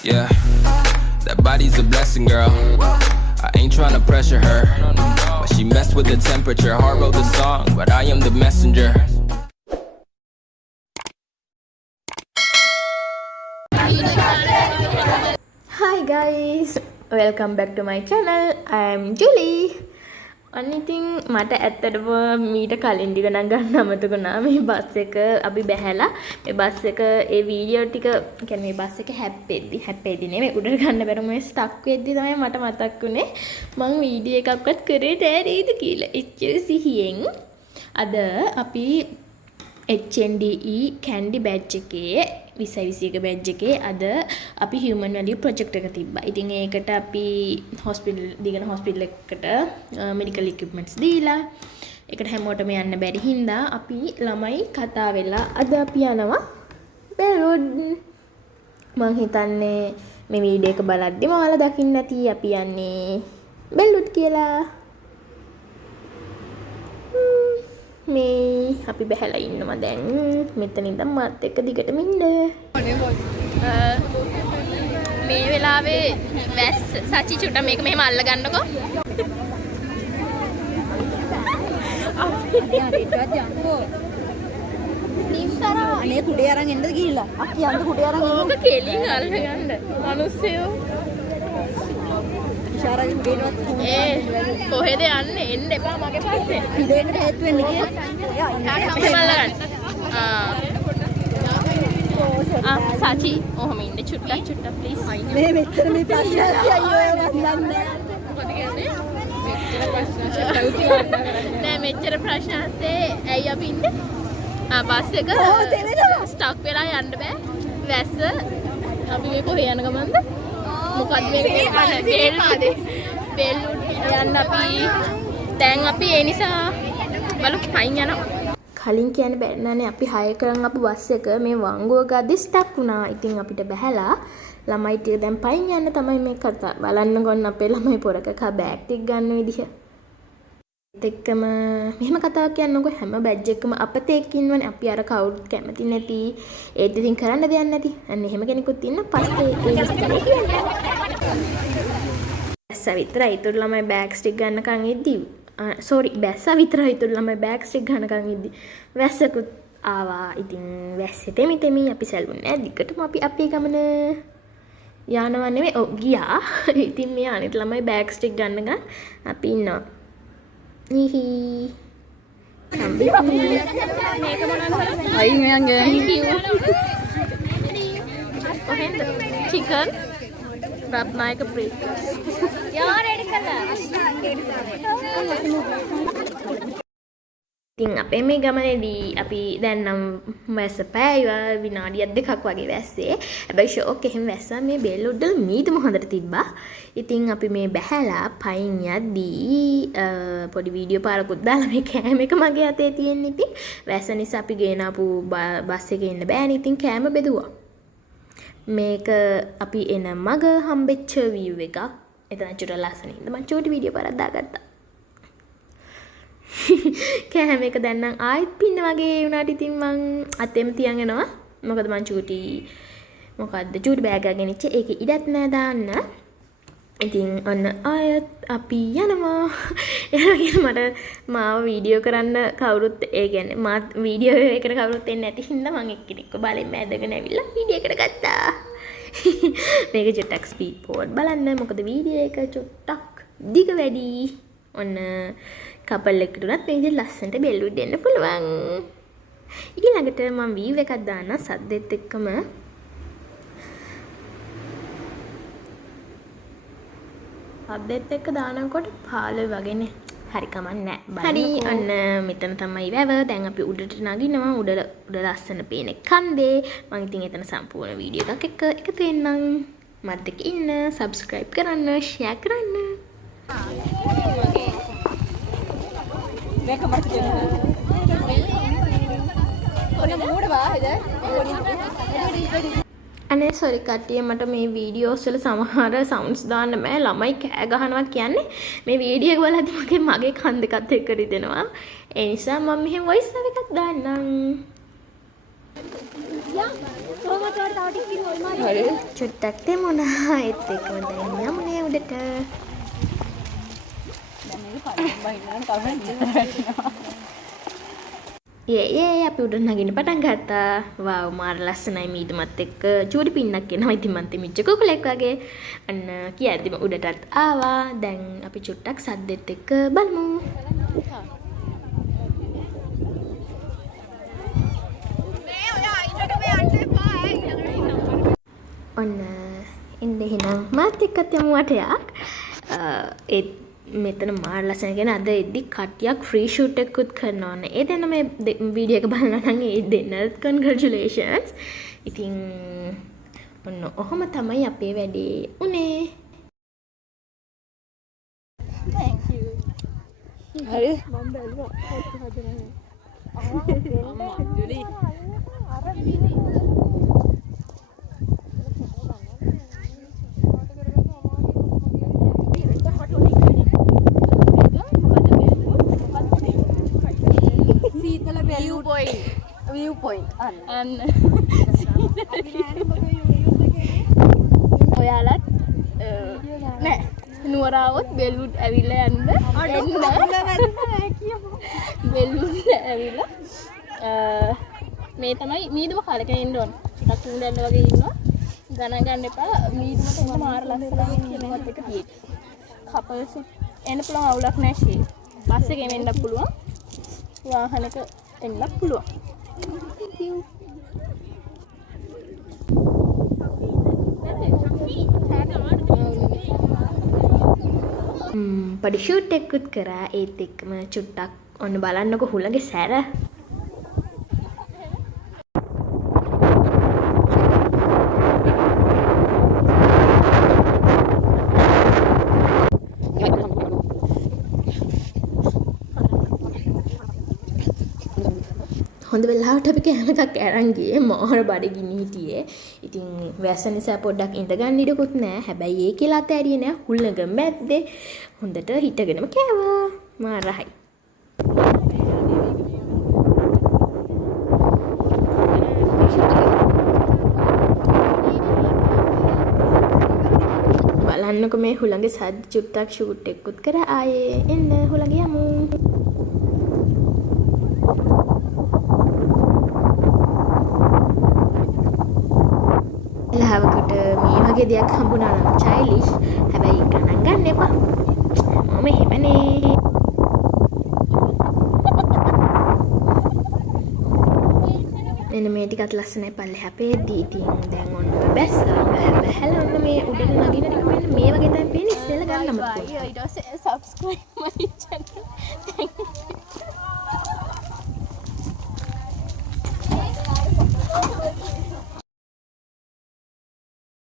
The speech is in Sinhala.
Yeah, that body's a blessing, girl. I ain't tryna pressure her, but she messed with the temperature. Heart wrote the song, but I am the messenger. Hi guys, welcome back to my channel. I'm Julie. අනිතින් මට ඇත්තටම මීට කලින් ටික නම් ගන්න අමතකුණා මේ බස් එක අපි බැහැලා මේ බස් එක ඒ වීඩියෝ ටික කියන්නේ මේ බස් එක හැප්පෙද්දි නෙමෙයි උඩට ගන්න බැරුව මේ ස්ටක් වෙද්දි තමයි මට මතක් වුනේ මම වීඩියෝ එකක්වත් කරේ නෑනේද කියලා. එච්චර සිහියෙන් අද අපි HNDE kandy badge එකේ 2021 badge එකේ අද අපි human value project එක තිබ්බා. ඉතින් ඒකට අපි දිගන hospital එකකට medical equipments දීලා ඒකට හැමෝටම යන්න බැරි හින්දා අපි ළමයි කතා වෙලා අද අපි යනවා Belwood. මම හිතන්නේ මේ වීඩියෝ එක බලද්දිම ඔයාලා දකින්න ඇති අපි යන්නේ Belwood කියලා. මේ අපි බැහැලා ඉන්නවා දැන් මෙතන ඉඳන් මාත් එක්ක දිගටම ඉන්න. මේ වෙලාවේ වැස් සචි චුට්ට මේක මෙහෙම අල්ල ගන්නකෝ. අනේ කුඩේ අරන් එන්නද ගිහිල්ලා. අක්කි යන්න කුඩේ අරන් එන්න. ඕක කෙලින් අල්ල ගන්න. මිනිස්සයෝ. ඉෂාරාගේ කුඩේනවත් කොහෙද යන්නේ? එන්න එපා මගේ පස්සේ. ඉදෙන්න හේතු වෙන්නේ කියේ. මෙහෙම අල්ල ගන්න. සචි ඔහොම ඉන්න චුට්ටක් ප්ලීස්. මේ මෙච්චර මේ ප්‍රශ්න අයියෝ මන් දන්නේ මොකද කියන්නේ? නෑ මෙච්චර ප්‍රශ්න ඇත්තේ ඇයි අපි ඉන්නේ? බස් එක ස්ටක් වෙලා යන්න බෑ. වැස්ස අපි මේ කොහේ යන ගමන්ද? මොකක්ද මේක කියන්නේ? Belwood යන්න අපි දැන් අපි ඒ නිසා බලමු පයින් යනවා. කලින් කියන්න බැරි නෑනේ අපි හය කරන් අපු බස් එක මේ වංගුව ගද්දි ස්ටක් වුණා. ඉතින් අපිට බැහැලා ළමයි ටික දැන් පයින් යන්න තමයි මේ කතා. බලන්න ගොන්න අපේ ළමයි පොරක බෑග් ටික ගන්න විදිහ. ඒත් එක්කම මෙහෙම කතාවක් කියන්නකො හැම බැජ් එකකම අපතේ එක්ක ඉන්නවනේ. අපි අර කවුරුත් කැමති නැති ඒත් ඉතින් කරන්න දෙයක් නැති. අන්න එහෙම කෙනෙකුත් ඉන්න පස්සේ ඒ විස්තරේ කියන්නේ. බැස්සා විතරයි ඊටු ළමයි බෑග්ස් ටික ගන්නකන් ඉද්දි බැස්සා විතරයි ඊටු ළමයි බෑග්ස් ටික ගන්නකන් ඉද්දි වැස්සකුත් ආවා. ඉතින් වැස්සේ තෙමි අපි සැලුන්නේ නැහැ. දිගටම අපි අපේ ගමන යනවා නෙමෙයි. ඔව් ගියා. ඉතින් මේ අනිත් ළමයි බෑග්ස් ටික ගන්නකන් අපි ඉන්නවා. Hihi. Ambil අයින් යන් chicken. Ratnayaka breakfast. යා රෙඩි කළා. ඉතින් අපේ මේ ගමනේදී අපි දැන් නම් වැස්ස පෑයවා විනාඩියක් දෙකක් වගේ වැස්සේ. හැබැයි ෂෝක් එහෙම වැස්සා මේ Belwood වල මීදුම හොඳට තිබ්බා. ඉතින් අපි මේ බැහැලා පයින් යද්දී පොඩි වීඩියෝ පාරකුත් දාලා මේ කෑම එක මගේ අතේ තියෙන. ඉතින් වැස්ස නිසා අපි ගෙන ආපු බස් එකේ ඉන්න බෑනේ. ඉතින් කෑම බෙදුවා. මේක අපි එන මග හම්බෙච්ච view එකක්. එතන චුට්ටක් ලස්සනින් ඉඳ මම චූටි වීඩියෝ පාරක් දාගත්තා. කෑම එක දැන් නම් ආයෙත් පින්න වගේ වුණාට ඉතින් මං අතෙම තියන් යනවා. මොකද මං චූටි බෑග් එකක් ගෙනිච්ච ඒකේ ඉඩක් නෑ දාන්න. ඉතින් ඔන්න ආයෙත් අපි යනවා. එයාගෙන මට මාව වීඩියෝ කරන්න කවුරුත් ඒ කියන්නේ මා වීඩියෝ එකට කවුරුත් එන්නේ නැති හින්දා මං එක්කෙනෙක්ව බලෙන් මැදගෙන ඇවිල්ලා වීඩියෝ එකට ගත්තා. මේක චුට්ටක් ස්පීඩ් ෆෝවර්ඩ් බලන්න. මොකද වීඩියෝ එක චුට්ටක් දිග වැඩි. ඔන්න කපල් එකට උනත් මේ විදිහට ලස්සනට Belwood එන්න පුළුවන්. ඊළඟට මම view එකක් දාන්න සද්දෙත් එක්කම. සද්දෙත් එක්ක දානකොට 15 වගේනේ. හරි කමන්නේ නැහැ. හරි අන්න මෙතන තමයි වැව. දැන් අපි උඩට නගිනවා. උඩ ලස්සන පේන කන්දේ. මම ඉතින් එතන සම්පූර්ණ වීඩියෝ එකක් එක්ක එකතු වෙන්නම්. මත් එක්ක ඉන්න. subscribe කරන්න, share කරන්න. මේක මට දෙන්න. ඔන්න මෝඩවා ඉද. අනේ සෝරි කට්ටිය මට මේ වීඩියෝස් වල සමහර සවුන්ඩ්ස් දාන්න බෑ. ළමයි කෑ ගහනවා කියන්නේ මේ වීඩියෝ එක බලද්දි මගේ කන් දෙකත් එක්ක රිදෙනවා. ඒ නිසා මම මෙහෙම වොයිස් එකක් දාන්නම්. යා කොහොමද තව හරි චුට්ටක් තෙමුණා ඒත් එක්කම දැන් යමුනේ උඩට ඒ අපි උඩ නගින්න පටන් ගත්තා වාව් මාර ලස්සනයි මීටමත් එක්ක චූටි පින්නක් එනවා ඉතින් මන් තෙමිච්ච කුකුලෙක් වගේ අන්න කියද්දිම උඩටත් ආවා දැන් අපි චුට්ටක් සද්දෙත් එක්ක බලමු ඔන්න ඉන්න එහෙනම් මාත් එක්කත් යමු වටයක් ඒත් මෙතන මාර ලස්සන කියන අද එද්දි කට්ටියක් ෆ්‍රී ෂූට් එකකුත් කරනවා නේ. ඒ දෙන්න මේ වීඩියෝ එක බලනවා නම් ඒ දෙන්නත් කන්ග්‍රැචුලේෂන්ස්. ඉතින් ඔන්න ඔහොම තමයි අපේ වැඩේ උනේ. Thank you. හරි. මම බැලුවා පොත් හදන්නේ. අම්මා ජුලි. Viewpoint. And ඔයාලත් නෑ නුවරාවොත් Belwood ඇවිල්ලා යන්න Belwood ඇවිල්ලා මේ තමයි මීදුම කාලෙක ඉන්න ඕන ටිකක් උන්දැන්න වගේ ඉන්නවා ගණන් ගන්න එපා මීදුමට එන්න මාර ලස්සනයි කියනවත් එක තියෙයි කපල්ස් එන්න පුළුවන් අවුලක් නෑ ෂේ බස් එකෙන් එන්න පුළුවන් වාහනක එන්න පුළුවන් පඩි ෂූට් එකකුත් කරා ඒත් එක්කම චුට්ටක් ඔන්න බලන්නකො හුළඟේ සැර හොඳ වෙලාවට අපි කෑම එකක් අරන් ගියේ මාර බඩගිනි හිටියේ. ඉතින් වැස්ස නිසා පොඩ්ඩක් ඉඳගන්න ඉඩකුත් නැහැ. හැබැයි ඒ කියලා අතෑරියේ නෑ. හුල්ලඟ මැද්දේ හොඳට හිටගෙනම කෑවා. මාර රහයි. බලන්නකො මේ හුළඟේ සද්ද චුට්ටක් ෂූට් එකකුත් කරා ආයේ එන්න හුළඟ යමු. ලහවකට මේ වගේ දෙයක් හම්බුනා නම් චයිලිෂ් හැබැයි ගණන් ගන්න එපා මම එහෙමනේ මෙන්න මේ ටිකත් ලස්සනයි පල්ලෙහා පෙද්දී ඉතින් දැන් ඔන්න බැස්සා බහැලා ඔන්න මේ උඩට නගින ටික මෙන්න මේ වගේ තමයි පේන්නේ ඉස්සෙල්ලා ගන්න අමතක ඊට පස්සේ subscribe my channel thank you